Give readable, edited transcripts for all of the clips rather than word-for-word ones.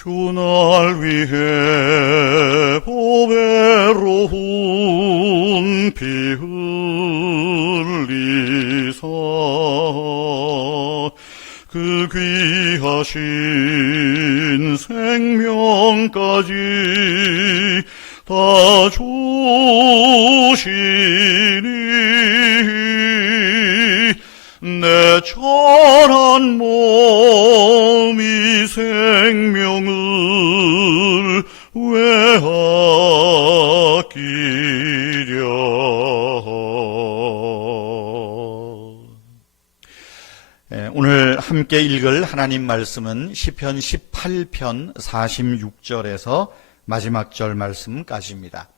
주날 위해 보배로운 피 흘리사 그 귀하신 생명까지 다 주시니 내 천한 몸이 생명을 왜 아끼랴. 오늘 함께 읽을 하나님 말씀은 시편 18편 46절에서 마지막 절 말씀까지입니다.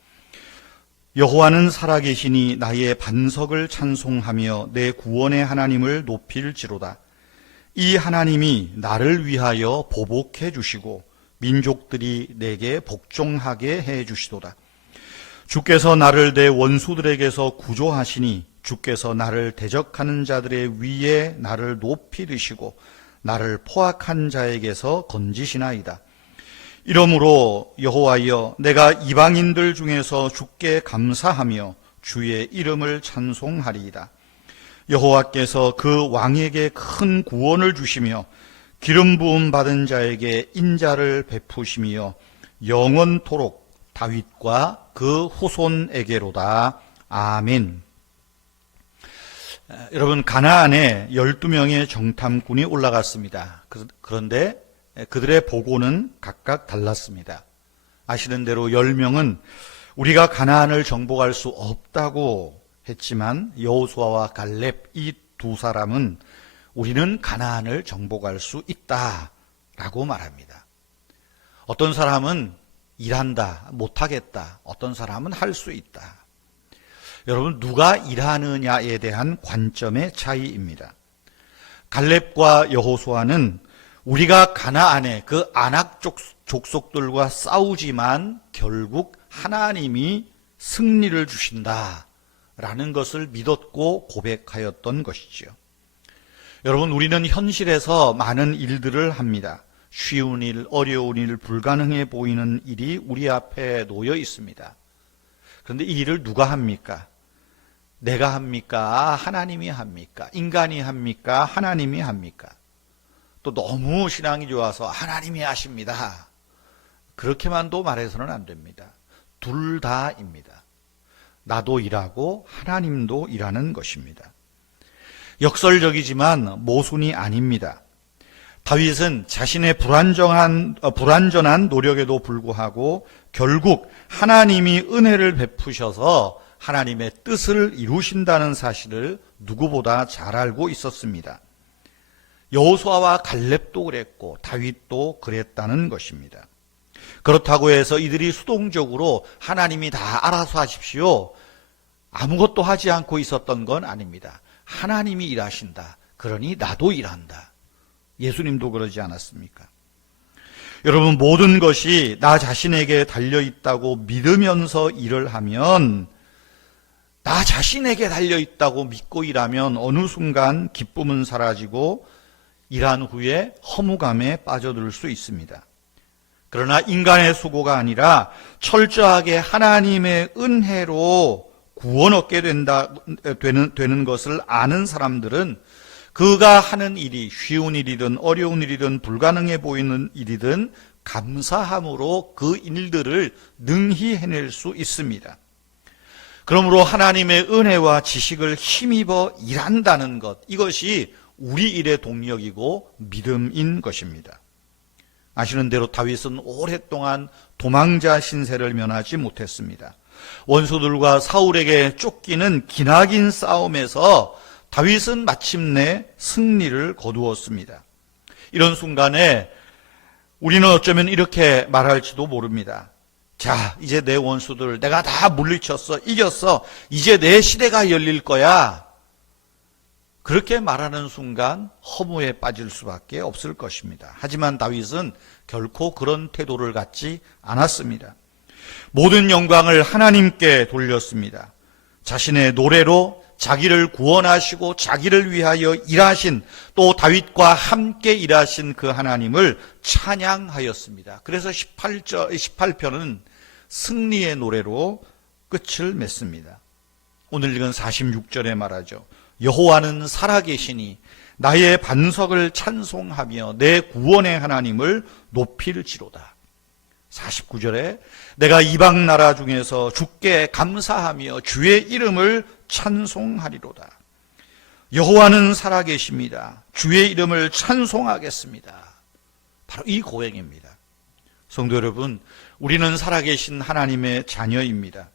여호와는 살아계시니 나의 반석을 찬송하며 내 구원의 하나님을 높일지로다. 이 하나님이 나를 위하여 보복해 주시고 민족들이 내게 복종하게 해 주시도다. 주께서 나를 내 원수들에게서 구조하시니 주께서 나를 대적하는 자들의 위에 나를 높이 드시고 나를 포악한 자에게서 건지시나이다. 이러므로 여호와여, 내가 이방인들 중에서 주께 감사하며 주의 이름을 찬송하리이다. 여호와께서 그 왕에게 큰 구원을 주시며 기름 부음 받은 자에게 인자를 베푸시며 영원토록 다윗과 그 후손에게로다. 아멘. 여러분, 가나안에 12명의 정탐꾼이 올라갔습니다. 그런데 그들의 보고는 각각 달랐습니다. 아시는 대로 10명은 우리가 가나안을 정복할 수 없다고 했지만 여호수아와 갈렙 이 두 사람은 우리는 가나안을 정복할 수 있다라고 말합니다. 어떤 사람은 일한다, 못하겠다. 어떤 사람은 할 수 있다. 여러분, 누가 일하느냐에 대한 관점의 차이입니다. 갈렙과 여호수아는 우리가 가나안의 그 아낙 족속들과 싸우지만 결국 하나님이 승리를 주신다라는 것을 믿었고 고백하였던 것이죠. 여러분, 우리는 현실에서 많은 일들을 합니다. 쉬운 일, 어려운 일, 불가능해 보이는 일이 우리 앞에 놓여 있습니다. 그런데 이 일을 누가 합니까? 내가 합니까? 하나님이 합니까? 인간이 합니까? 하나님이 합니까? 또 너무 신앙이 좋아서 하나님이 하십니다. 그렇게만도 말해서는 안 됩니다. 둘 다입니다. 나도 일하고 하나님도 일하는 것입니다. 역설적이지만 모순이 아닙니다. 다윗은 자신의 불완전한 노력에도 불구하고 결국 하나님이 은혜를 베푸셔서 하나님의 뜻을 이루신다는 사실을 누구보다 잘 알고 있었습니다. 여호수아와 갈렙도 그랬고 다윗도 그랬다는 것입니다. 그렇다고 해서 이들이 수동적으로 하나님이 다 알아서 하십시오, 아무것도 하지 않고 있었던 건 아닙니다. 하나님이 일하신다. 그러니 나도 일한다. 예수님도 그러지 않았습니까? 여러분, 모든 것이 나 자신에게 달려있다고 믿으면서 일을 하면, 나 자신에게 달려있다고 믿고 일하면 어느 순간 기쁨은 사라지고 일한 후에 허무감에 빠져들 수 있습니다. 그러나 인간의 수고가 아니라 철저하게 하나님의 은혜로 구원 얻게 되는 것을 아는 사람들은 그가 하는 일이 쉬운 일이든 어려운 일이든 불가능해 보이는 일이든 감사함으로 그 일들을 능히 해낼 수 있습니다. 그러므로 하나님의 은혜와 지식을 힘입어 일한다는 것, 이것이 우리 일의 동력이고 믿음인 것입니다. 아시는 대로 다윗은 오랫동안 도망자 신세를 면하지 못했습니다. 원수들과 사울에게 쫓기는 기나긴 싸움에서 다윗은 마침내 승리를 거두었습니다. 이런 순간에 우리는 어쩌면 이렇게 말할지도 모릅니다. 자, 이제 내 원수들 내가 다 물리쳤어, 이겼어, 이제 내 시대가 열릴 거야. 그렇게 말하는 순간 허무에 빠질 수밖에 없을 것입니다. 하지만 다윗은 결코 그런 태도를 갖지 않았습니다. 모든 영광을 하나님께 돌렸습니다. 자신의 노래로 자기를 구원하시고 자기를 위하여 일하신, 또 다윗과 함께 일하신 그 하나님을 찬양하였습니다. 그래서 18편은 승리의 노래로 끝을 맺습니다. 오늘 읽은 46절에 말하죠. 여호와는 살아계시니 나의 반석을 찬송하며 내 구원의 하나님을 높일지로다. 49절에 내가 이방 나라 중에서 주께 감사하며 주의 이름을 찬송하리로다. 여호와는 살아계십니다. 주의 이름을 찬송하겠습니다. 바로 이 고백입니다. 성도 여러분, 우리는 살아계신 하나님의 자녀입니다.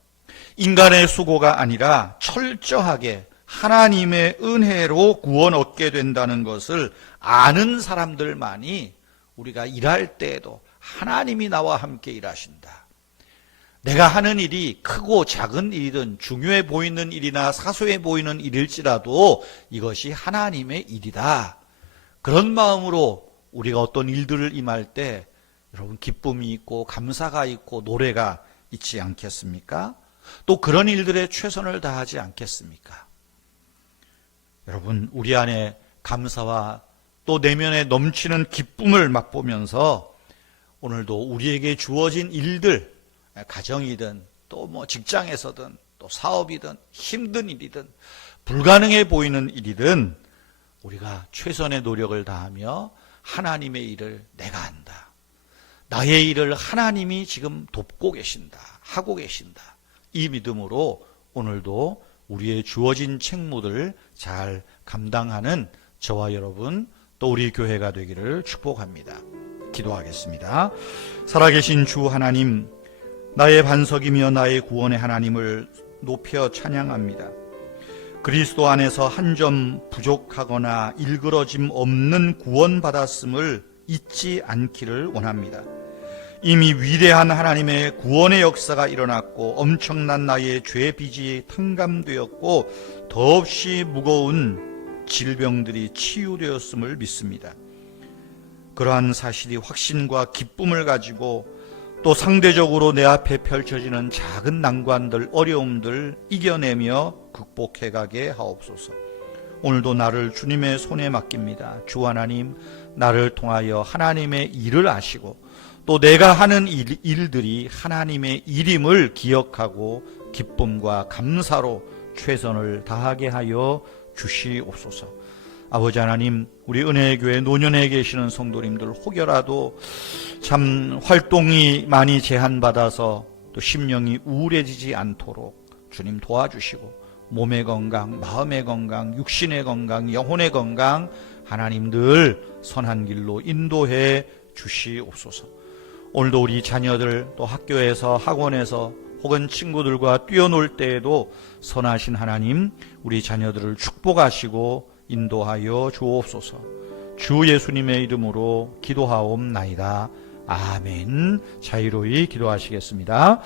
인간의 수고가 아니라 철저하게 하나님의 은혜로 구원 얻게 된다는 것을 아는 사람들만이 우리가 일할 때에도 하나님이 나와 함께 일하신다. 내가 하는 일이 크고 작은 일이든 중요해 보이는 일이나 사소해 보이는 일일지라도 이것이 하나님의 일이다. 그런 마음으로 우리가 어떤 일들을 임할 때 여러분 기쁨이 있고 감사가 있고 노래가 있지 않겠습니까? 또 그런 일들에 최선을 다하지 않겠습니까? 여러분, 우리 안에 감사와 또 내면에 넘치는 기쁨을 맛보면서 오늘도 우리에게 주어진 일들, 가정이든 또 뭐 직장에서든 또 사업이든 힘든 일이든 불가능해 보이는 일이든 우리가 최선의 노력을 다하며 하나님의 일을 내가 한다. 나의 일을 하나님이 지금 돕고 계신다. 하고 계신다. 이 믿음으로 오늘도 우리의 주어진 책무를 잘 감당하는 저와 여러분 또 우리 교회가 되기를 축복합니다. 기도하겠습니다. 살아계신 주 하나님, 나의 반석이며 나의 구원의 하나님을 높여 찬양합니다. 그리스도 안에서 한 점 부족하거나 일그러짐 없는 구원받았음을 잊지 않기를 원합니다. 이미 위대한 하나님의 구원의 역사가 일어났고 엄청난 나의 죄 빚이 탕감되었고 더없이 무거운 질병들이 치유되었음을 믿습니다. 그러한 사실이 확신과 기쁨을 가지고 또 상대적으로 내 앞에 펼쳐지는 작은 난관들, 어려움들 이겨내며 극복해가게 하옵소서. 오늘도 나를 주님의 손에 맡깁니다. 주 하나님, 나를 통하여 하나님의 일을 아시고 또 내가 하는 일들이 하나님의 일임을 기억하고 기쁨과 감사로 최선을 다하게 하여 주시옵소서. 아버지 하나님, 우리 은혜의 교회 노년에 계시는 성도님들 혹여라도 참 활동이 많이 제한받아서 또 심령이 우울해지지 않도록 주님 도와주시고 몸의 건강, 마음의 건강, 육신의 건강, 영혼의 건강 하나님 늘 선한 길로 인도해 주시옵소서. 오늘도 우리 자녀들 또 학교에서 학원에서 혹은 친구들과 뛰어놀 때에도 선하신 하나님 우리 자녀들을 축복하시고 인도하여 주옵소서. 주 예수님의 이름으로 기도하옵나이다. 아멘. 자유로이 기도하시겠습니다.